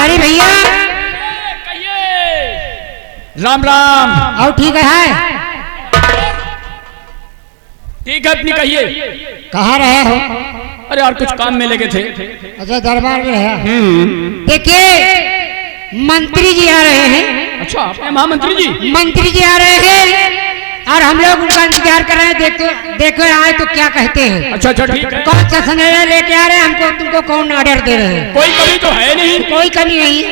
बिहारी भैया राम राम। और ठीक है? ठीक है, अपनी कहिए। कहाँ रहे हो? अरे यार कुछ काम में लगे थे। अच्छा, दरबार में है। देखिए मंत्री जी आ रहे हैं। अच्छा, अपने महामंत्री जी? मंत्री जी आ रहे हैं और हम लोग उनका इंतजार कर रहे हैं। देखो आए तो क्या कहते हैं। अच्छा अच्छा, ठीक है। कौन सा संदेश लेके आ रहे हैं हमको? तुमको कौन ऑर्डर दे रहे हैं? कोई कमी तो है नहीं। कोई कमी नहीं है।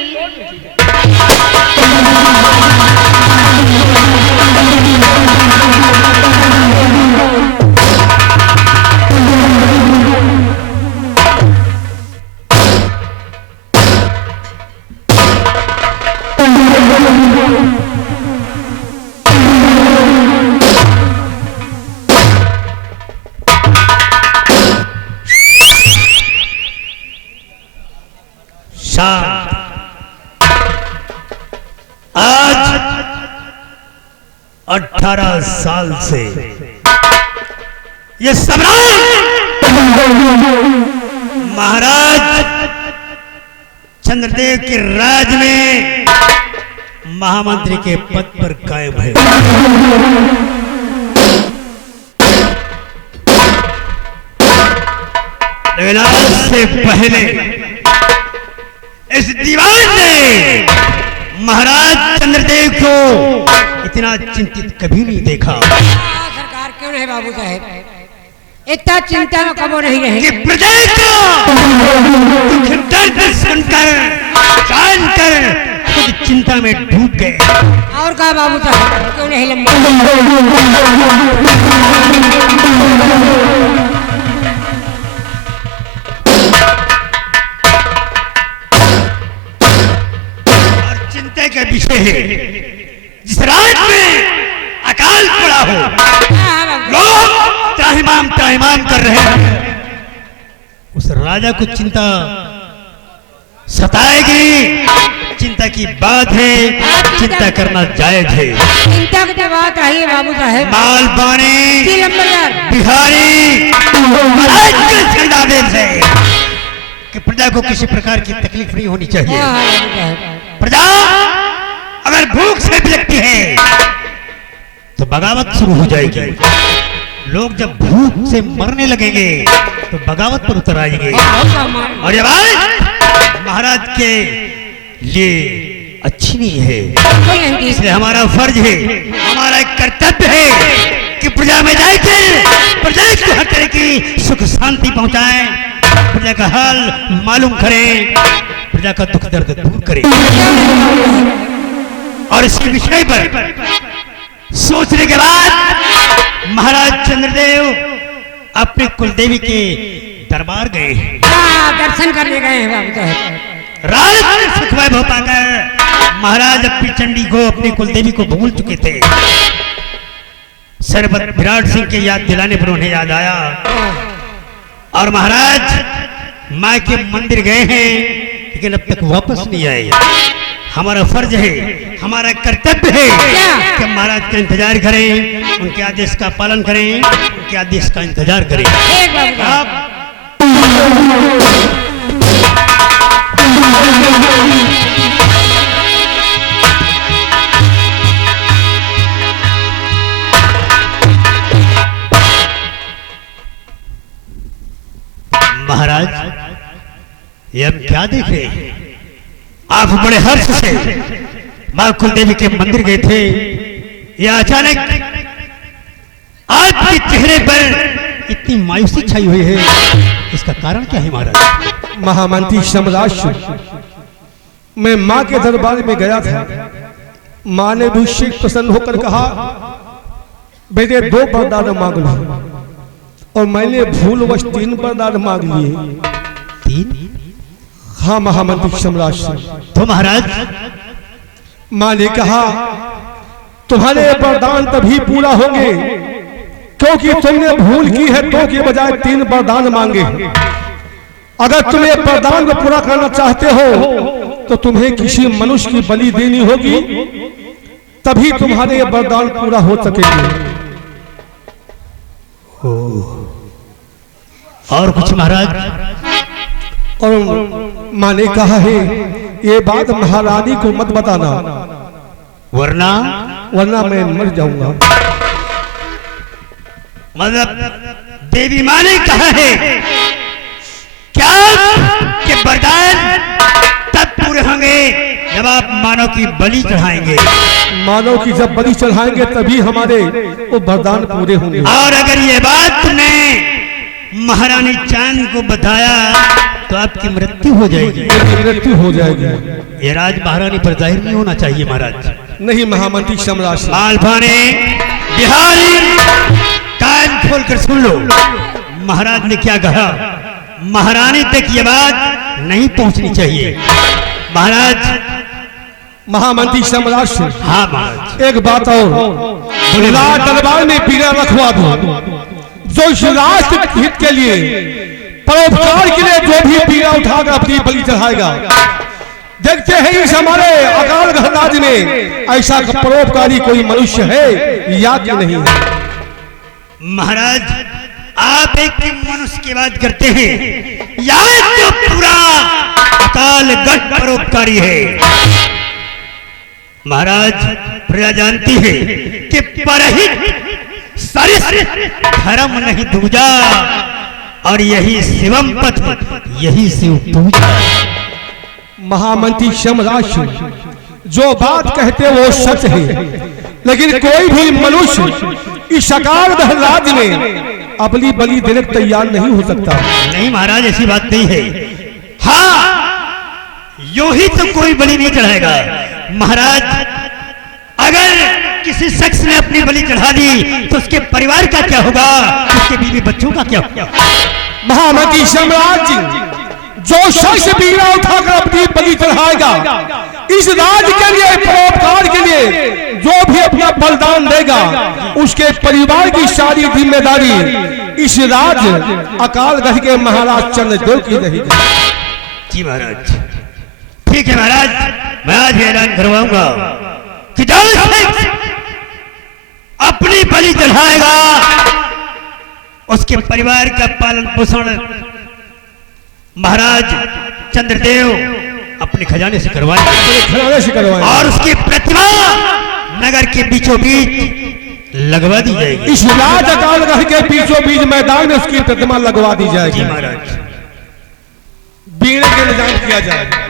आज 18 साल से ये सम्राट महाराज चंद्रदेव के राज में महामंत्री के पद पर कायम है। लेकिन आज से पहले इस दीवान ने महाराज चंद्रदेव को इतना चिंतित कभी नहीं देखा। सरकार क्यों नहीं बाबू साहेब, इतना चिंता में कबो नहीं रहे कि प्रजा का दुख दर्द सुनकर जानकर खुद चिंता में डूब गए। और कहा बाबू साहब क्यों नहीं लंबा? का विषय है जिस रात में अकाल पड़ा हो, लोग त्राहिमाम कर रहे हैं, उस राजा को चिंता सताएगी। चिंता की बात है, चिंता करना जायज है। चिंता की बात आई है बाबू साहेब। मालबानी बिहारी है कि प्रजा को किसी प्रकार की तकलीफ नहीं होनी चाहिए। प्रजा अगर भूख से बिलखती है तो बगावत शुरू हो जाएगी। लोग जब भूख से मरने लगेंगे तो बगावत पर उतर आएंगे। और ये बात महाराज के लिए अच्छी नहीं है। इसलिए हमारा फर्ज है, हमारा एक कर्तव्य है कि प्रजा में जाकर प्रजा को हर तरह की सुख शांति पहुंचाएं, प्रजा का हाल मालूम करें, प्रजा का दुख दर्द दूर करें। और इसके विषय पर सोचने के बाद महाराज चंद्रदेव अपने कुलदेवी के दरबार गए। दर्शन करने गए हैं बाबू साहब। राज सुख वैभव पाकर महाराज अपनी चंडी को, अपनी कुलदेवी को भूल चुके थे। सरबत विराट सिंह के याद दिलाने पर उन्हें याद आया और महाराज माँ के मंदिर गए हैं, लेकिन अब तक वापस नहीं आए। हमारा फर्ज है, हमारा कर्तव्य है कि महाराज का इंतजार करें, उनके आदेश का पालन करें, उनके आदेश का इंतजार करें। महाराज ये हम क्या देख रहे हैं? आप बड़े हर्ष से मां कुलदेवी के मंदिर गए थे, यह अचानक आपके चेहरे पर इतनी मायूसी छाई हुई है, इसका कारण क्या है महाराज? महामंत्री सम्राट, मैं मां के दरबार में गया था। मां ने मुझसे प्रसन्न होकर कहा बेटे 2 वरदान मांग लो, और मैंने भूलवश 3 वरदान मांग लिए। 3? हाँ महामंत्री सम्राट। तो महाराज मां ने कहा तुम्हारे वरदान तभी पूरा होंगे क्योंकि तुमने भूल की है 2 के बजाय 3 वरदान मांगे। अगर तुम्हें वरदान को पूरा करना चाहते हो तो तुम्हें किसी मनुष्य की बलि देनी होगी, तभी तुम्हारे वरदान पूरा हो सकेंगे। और कुछ महाराज? और मां ने कहा है ये बात महारानी को मत बताना, वरना वरना मैं मर जाऊंगा। मतलब देवी माँ ने कहा है क्या कि वरदान तब पूरे होंगे जब आप मानव की बलि चढ़ाएंगे। मानव की जब बलि चढ़ाएंगे तभी हमारे वो वरदान पूरे होंगे। और अगर ये बात तुमने महारानी चांद को बताया तो आपकी मृत्यु हो जाएगी। मृत्यु हो जाएगी। ये राज महारानी पर जाहिर नहीं होना चाहिए महाराज। नहीं महामंत्री सम्राट। मालभा ने बिहारी कान खोलकर सुन लो, महाराज ने क्या कहा। महारानी तक ये बात नहीं पहुंचनी चाहिए। महाराज महामंत्री सम्राट से हाँ महाराज एक बात और, राज दरबार में पीड़ा रखवा दो, जो इस राष्ट्र हित के लिए परोपकार के लिए जो भी पीड़ा उठाकर अपनी बलि चढ़ाएगा। देखते हैं इस हमारे अकाल राज्य में ऐसा परोपकारी कोई मनुष्य है या कि नहीं। महाराज आप एक मनुष्य की बात करते हैं या तो पूरा अकाल गढ़ परोपकारी है। महाराज प्रजा जानती है कि परहित सरिस धर्म नहीं दूजा, और यही शिवम पथ, यही शिव पूजा। महामंत्री सम्राट जो बात कहते वो सच है, लेकिन कोई भी मनुष्य इस अकाल राज्य में अपनी बलि देने को तैयार नहीं हो सकता। नहीं महाराज ऐसी बात नहीं है। हाँ यूं ही तो कोई बलि नहीं चढ़ाएगा। महाराज अगर किसी शख्स ने अपनी बलि चढ़ा दी तो उसके परिवार का क्या होगा, उसके बीवी बच्चों का क्या होगा। महामंत्री सम्राट जी, जो शख्स बीड़ा उठाकर अपनी बलि चढ़ाएगा, इस राज्य के लिए परोपकार के लिए जो भी अपना बलिदान देगा, उसके परिवार की सारी जिम्मेदारी इस राज्य अकालगढ़ के महाराज चंद्रदेव की रहेगी। जी महाराज ठीक है महाराज, मैं आज ऐलान करवाऊंगा कि जो शख्स अपनी बलि चढ़ाएगा उसके परिवार का पालन पोषण महाराज चंद्रदेव अपने खजाने से करवाएंगे, और उसकी प्रतिमा नगर के बीचों बीच लगवा दी जाएगी। इस राज अकालगढ़ के बीचों बीच मैदान में उसकी प्रतिमा लगवा दी जाएगी। महाराज बीड़े के निजाम किया जाएगा।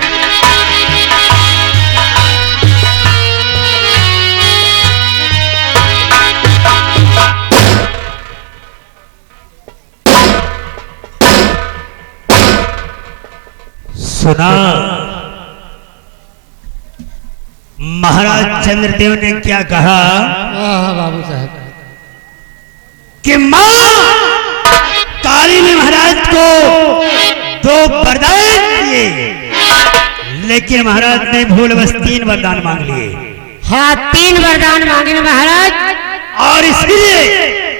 सुना महाराज चंद्रदेव ने क्या कहा बाबू साहब कि मां काली ने महाराज को 2 वरदान दिए, लेकिन महाराज ने भूलवश 3 वरदान मांग लिए। हाँ 3 वरदान मांगे महाराज, और इसलिए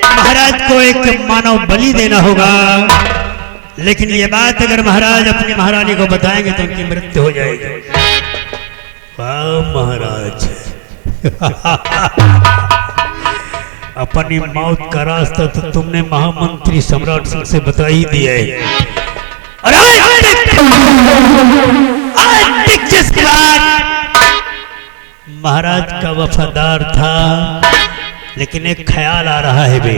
महाराज को एक मानव बलि देना होगा। लेकिन ये बात अगर महाराज अपनी महारानी को बताएंगे तो उनकी मृत्यु हो जाएगी। वाह महाराज अपनी मौत का रास्ता तो तुमने महामंत्री सम्राट सिंह से बता ही दिया है। और आज जिस बात महाराज का वफादार था, लेकिन एक ख्याल आ रहा है बे।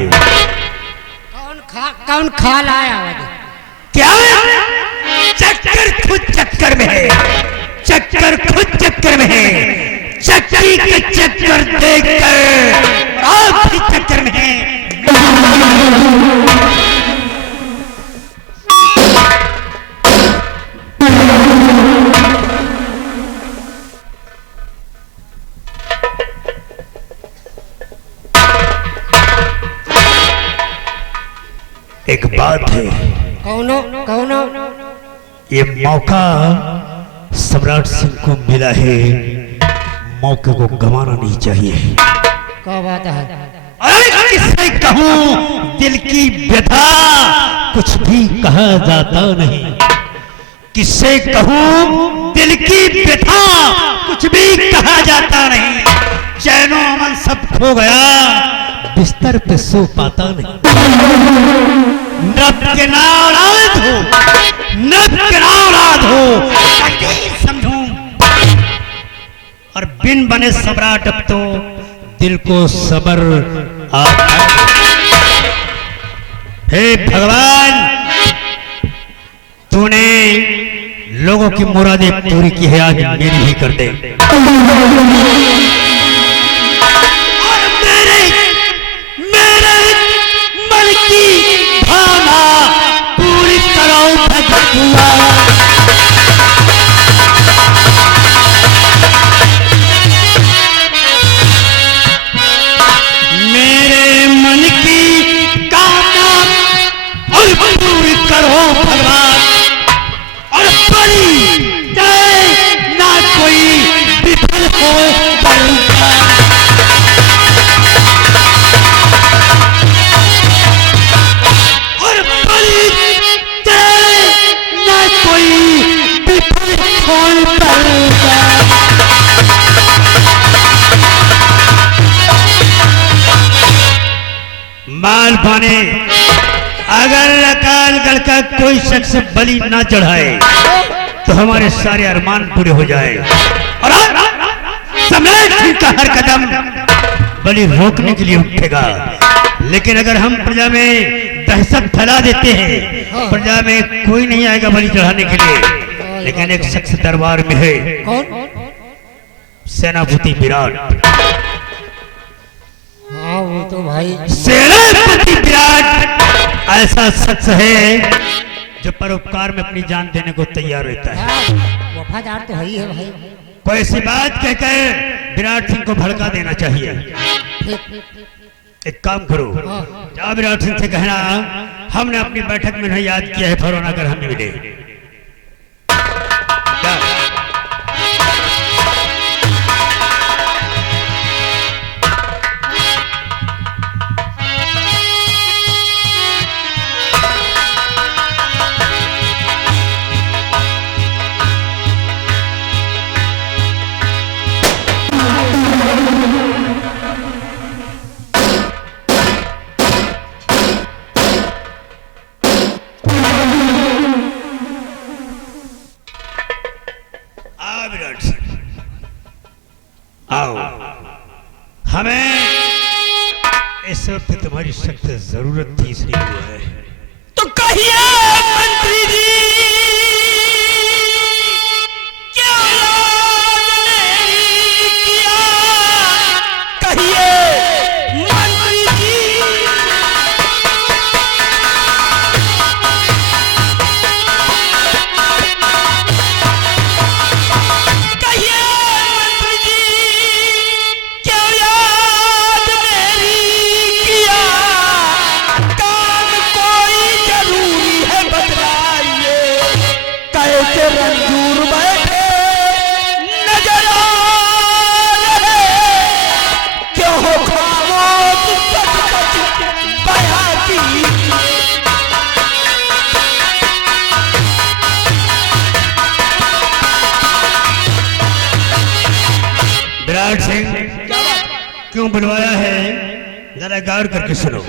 कौन ख्याल आया? क्या चक्कर खुद चक्कर में है, चक्कर खुद चक्कर में है, चक्री के चक्कर देखकर आप भी चक्कर में है। एक बात है, कौनो कौनो ये मौका सम्राट सिंह को मिला है, मौके को गंवाना नहीं चाहिए। क्या बात है? अरे किससे कहूं दिल की व्यथा, कुछ भी कहा जाता नहीं। किससे कहूं दिल की व्यथा, कुछ भी कहा जाता नहीं। चैनो अमन सब खो गया, बिस्तर पे सो पाता नहीं। नब के नाराज हो, नब के नाराज हो, समझूं और बिन बने सम्राट अब तो दिल को सबर आता है। हे भगवान, तूने लोगों की मुरादें पूरी की है, आज मेरी भी कर दे। और मेरे मन की भावना पूरी करो भगवान। मेरे मन की कामना और पूरी करो भगवान। और बड़ी चाहे ना कोई विफल हो पड़ूंगा। और बड़ी चाहे ना कोई विफल हो पड़ूंगा। माल पाने अगर अकालगढ़ का कोई शख्स बलि ना चढ़ाए तो हमारे सारे अरमान पूरे हो जाए। और सम्राट सिंह का हर कदम बलि रोकने के लिए उठेगा। लेकिन अगर हम प्रजा में दहशत फैला देते हैं, प्रजा में कोई नहीं आएगा बलि चढ़ाने के लिए। लेकिन एक शख्स दरबार में है, सेनापति विराट। हाँ वो तो भाई सेनापति विराट ऐसा शख्स है जो परोपकार में अपनी जान देने को तैयार रहता है। वफादार तो है ही है भाई। कोई ऐसी बात कहकर विराट सिंह को भड़का देना चाहिए। एक काम करो, जाओ विराट सिंह से कहना हमने अपनी बैठक में नहीं याद किया है, फौरन आकर हमें मिले। आओ, हमें इस वक्त तुम्हारी सख्त जरूरत थी, इसलिए हुआ है। तो कहिए मंत्री जी, क्या किया? कहिए मंत्री जी। रंजूर बैठे नजर आ रहे, क्यों हो खामोश सच बया की। विराट सिंह क्यों बुलवाया है, जरा गौर करके सुनो।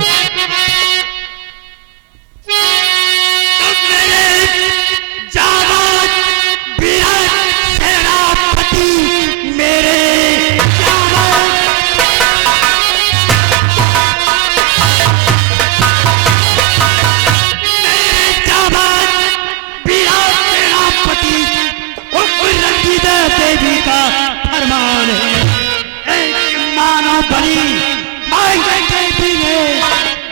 देवी का फरमान है, मानो बलि मांगे भी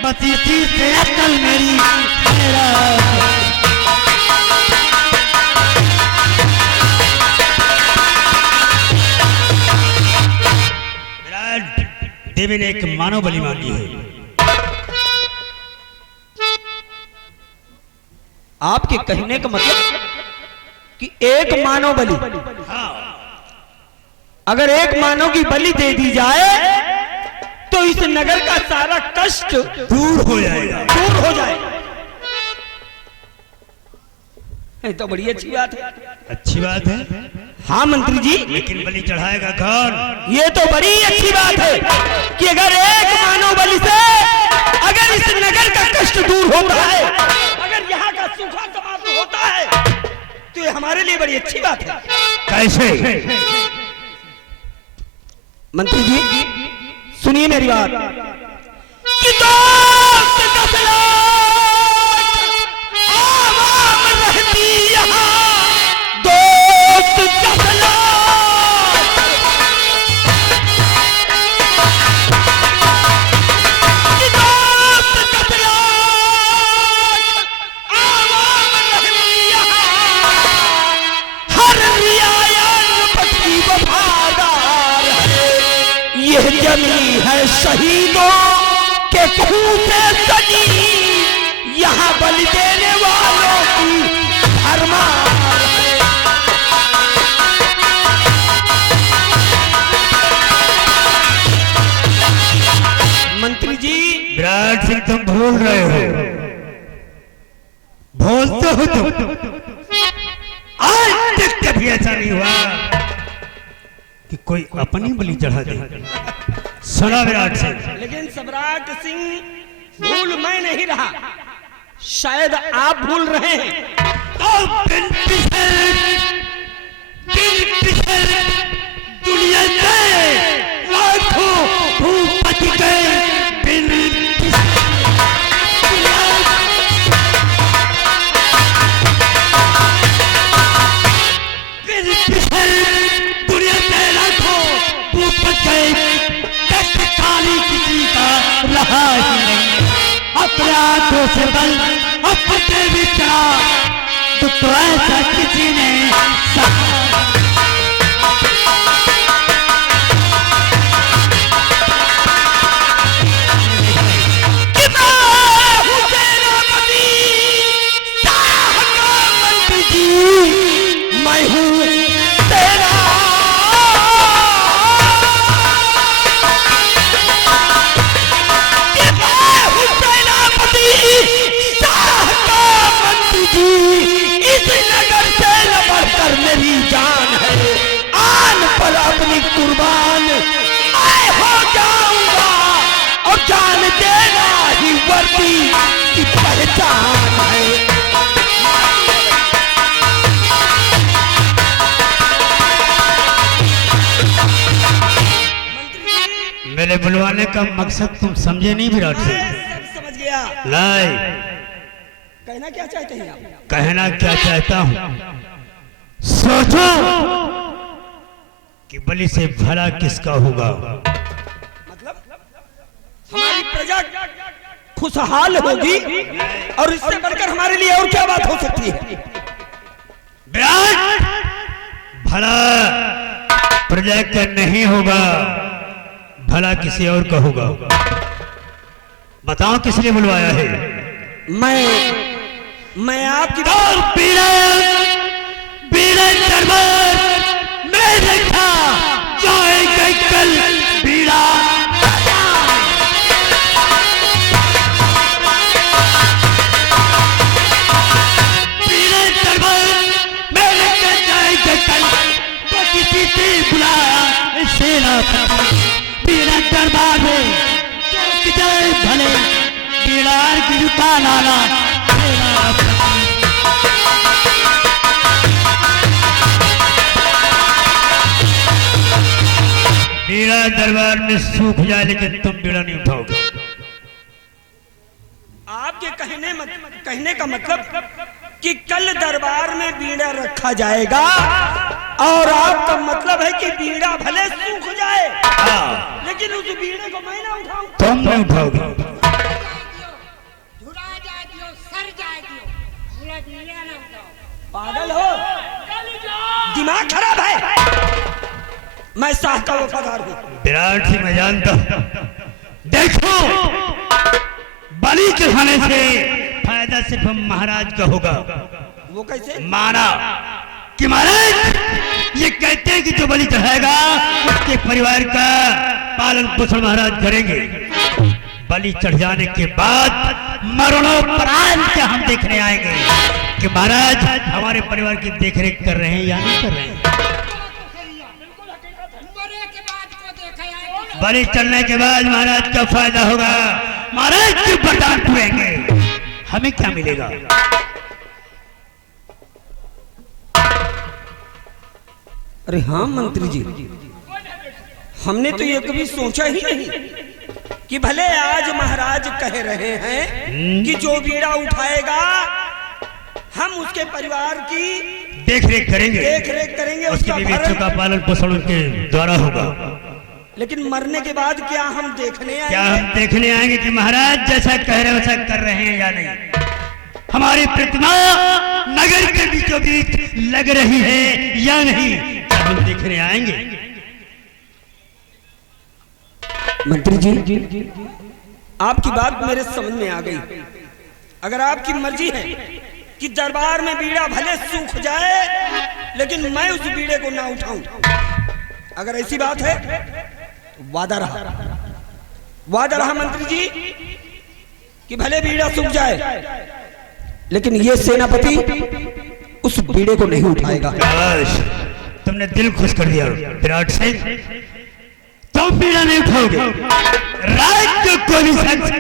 बस इसी से अकल मेरी विराट देवी ने एक मानव बलि मांगी है। आपके कहने का मतलब कि एक मानव बलि, अगर एक मानव की बलि दे दी जाए तो इस नगर का सारा कष्ट दूर हो जाएगा, दूर हो जाएगा। ये तो बड़ी अच्छी बात है। अच्छी बात है। हाँ मंत्री जी, लेकिन बलि चढ़ाएगा कौन? ये तो बड़ी अच्छी बात है कि अगर एक मानव बलि से अगर इस नगर का कष्ट दूर होता है, अगर यहाँ का सूखा समाप्त होता है, तो ये हमारे लिए बड़ी अच्छी बात है। कैसे? मंत्री जी सुनिए मेरी बात कि दोस्त का सलाम आवाम रहती यहाँ दोस्त का सलाम कि दोस्त का सलाम आवाम रहती यहाँ हर रियायत पट्टी वफादार है यह जमी है शहीदों के खून से सनी यहाँ बलि देने वालों की भरमार है मंत्री जी विराट सिंह तुम भूल रहे हो, भूलते हो तुम। आज तक कभी ऐसा नहीं हुआ कि कोई अपनी बलि चढ़ा दे। सुना विराट सिंह, लेकिन सम्राट सिंह भूल मैं नहीं रहा, शायद आप भूल रहे हैं। दुनिया के लाखों भूपति के दुनिया के लाखों भूपति के काली किसी का रहा ही नहीं। अपने हाथों से बल अपने विचार तो ऐसा किसी ने मैं हूँ तेरा इस नगर से बढ़कर मेरी जान है आन पर अपनी कुर्बान मैं हो जाऊंगा और जान देना ही वर्दी की पहचान है। मेरे बुलवाने का मकसद तुम समझे नहीं विराट सिंह? सब समझ गया। लाई कहना क्या चाहते हैं आप? कहना क्या चाहता हूं, सोचो कि बलि से भला किसका होगा। मतलब हमारी प्रजा खुशहाल होगी और इससे बढ़कर हमारे लिए और क्या बात हो सकती है? विराट, भला प्रजा का नहीं होगा, भला किसी और का होगा। बताओ किस लिए बुलवाया है? मैं आपकी दरबार में देखा जाएगा कल बीड़ा दरबार में लेकर जाएगा कल तो किसी से बुलाया सेनापति बीड़ा दरबार में जय भले बीड़ार की दुकान आना बीड़ा दरबार में सूख जाए लेकिन तुम बीड़ा नहीं उठाओगे। आपके कहने का मतलब कि कल दरबार में बीड़ा रखा जाएगा और आपका मतलब है कि बीड़ा भले सूख जाए लेकिन उस बीड़े को मैं ना उठाऊं। तुम नहीं उठाओगे। पागल हो, दिमाग खराब है। मैं शाह का वफादार हूं। विराट सिंह मैं जानता हूं। देखो बलि चढ़ाने से फायदा सिर्फ महाराज का होगा। वो कैसे? माना कि महाराज ये कहते हैं कि जो बलि चढ़ाएगा उसके परिवार का पालन पोषण महाराज करेंगे। बलि चढ़ जाने के बाद मरणोपरांत हम देखने आएंगे कि महाराज हमारे परिवार की देखरेख कर रहे हैं या नहीं कर रहे हैं। बलि चढ़ने के बाद महाराज का फायदा होगा, महाराज की बटान टूटेंगे, हमें क्या मिलेगा? अरे हाँ मंत्री जी, हमने तो ये कभी सोचा ही नहीं कि भले आज महाराज कह रहे हैं कि जो बीड़ा उठाएगा हम उसके परिवार की देख रेख करेंगे उसके उसका बीवी बच्चों का भरण। पालन पोषण उनके द्वारा होगा। लेकिन मरने के बाद क्या हम देखने क्या आएंगे? हम देखने आएंगे कि महाराज जैसा कह रहे वैसा कर रहे हैं या नहीं? हमारी प्रतिमा नगर के बीचों बीच लग रही है या नहीं, क्या हम देखने आएंगे? मंत्री जी, आपकी बात मेरे समझ में आ गई। अगर आपकी मर्जी है कि दरबार में बीड़ा भले सूख जाए लेकिन मैं उस बीड़े को ना उठाऊं, अगर ऐसी बात है तो वादा रहा मंत्री जी कि भले बीड़ा सूख जाए लेकिन ये सेनापति उस बीड़े को नहीं उठाएगा। काश तुमने दिल खुश कर दिया विराट सिंह। तुम बीड़ा नहीं उठाओगे। राज्य कोई भी शख्स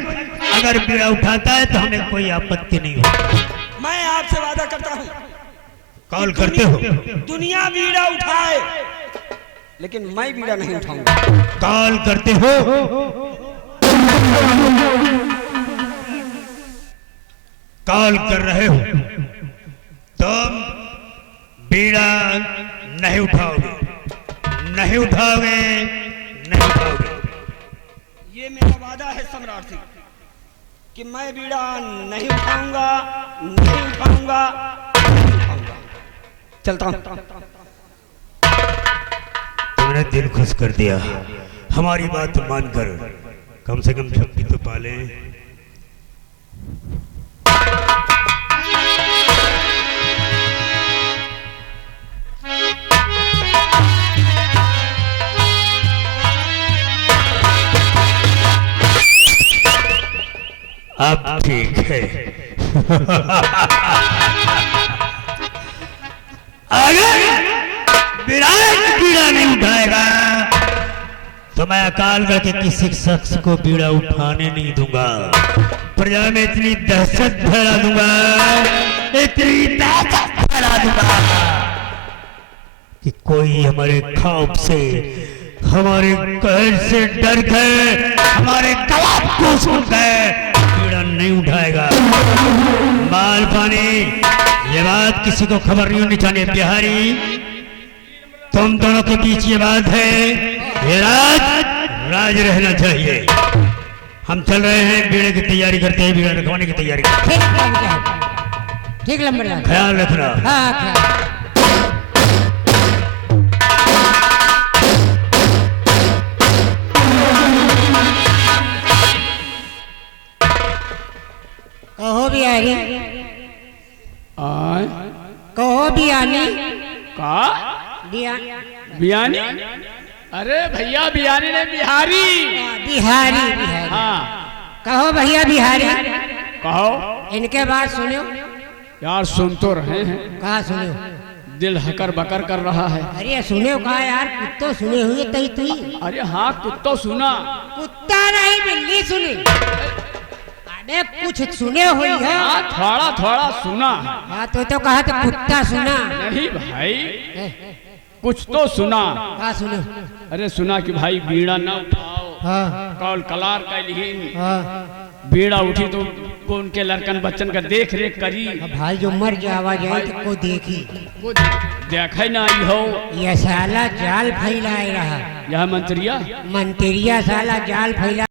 अगर बीड़ा उठाता है तो हमें कोई आपत्ति नहीं होगी। मैं आपसे वादा करता हूं, कॉल करते हो, दुनिया बीड़ा उठाए लेकिन मैं बीड़ा नहीं उठाऊंगा। कॉल करते हो, कॉल कर रहे हो, तुम बीड़ा नहीं उठाओगे, नहीं उठाओगे, नहीं उठाओगे। ये मेरा वादा है सम्राट सिंह कि मैं बीड़ा नहीं उठाऊंगा, नहीं उठाऊंगा, नहीं उठाऊंगा। चलता हूं। तुमने दिल खुश कर दिया। हमारी बात मानकर कम से कम छुट्टी तो पाले। अब ठीक है। अगर विराट बीड़ा नहीं उठाएगा तो मैं अकालगढ़ के किसी शख्स को बीड़ा उठाने नहीं दूंगा। प्रजा में इतनी दहशत फैला दूंगा, इतनी दहशत फैला दूंगा कि कोई हमारे खौफ से, हमारे कहर से डर गए, हमारे गला को सुन गए, बीड़ा नहीं उठाएगा। माल पानी ये बात किसी को खबर नहीं होनी चाहिए। बिहारी तुम दोनों के बीच ये बात है, ये राज रहना चाहिए। हम चल रहे हैं, बीड़े की तैयारी करते हैं, बीड़ा रखवाने की तैयारी करते हैं। ठीक लंबरदार, ख्याल रखना। हाँ कहो बिहारी, कहो बियानी का बियानी। बियानी? अरे भैया बियानी ने बिहारी। बिहारी हाँ कहो भैया बिहारी। कहो इनके बात सुनो यार, सुन तो रहे हैं, कहा सुनो, दिल हकर बकर कर रहा है। अरे सुने कहा यार, कुत्तो सुने हुए तई तुई। अरे हाँ कुत्तो सुना। कुत्ता नहीं बिल्ली सुनी। अबे कुछ सुने हुई है। हाँ थोड़ा थोड़ा सुना। हाँ तो कहा तो कुत्ता सुना। नहीं भाई, कुछ तो सुना। कहा सुनो। अरे सुना कि भाई बीड़ा ना उठाओ, हाँ कौल कलार का लिहिन। हाँ बीड़ा उठी तो उनके लड़कन बच्चन का देख रेख करी। भाई जो मर जावा जाए तो को देखी, वो देखे ना आई हो। यह साला जाल फैलाए रहा। यह मंत्रिया मंत्रिया साला जाल फैला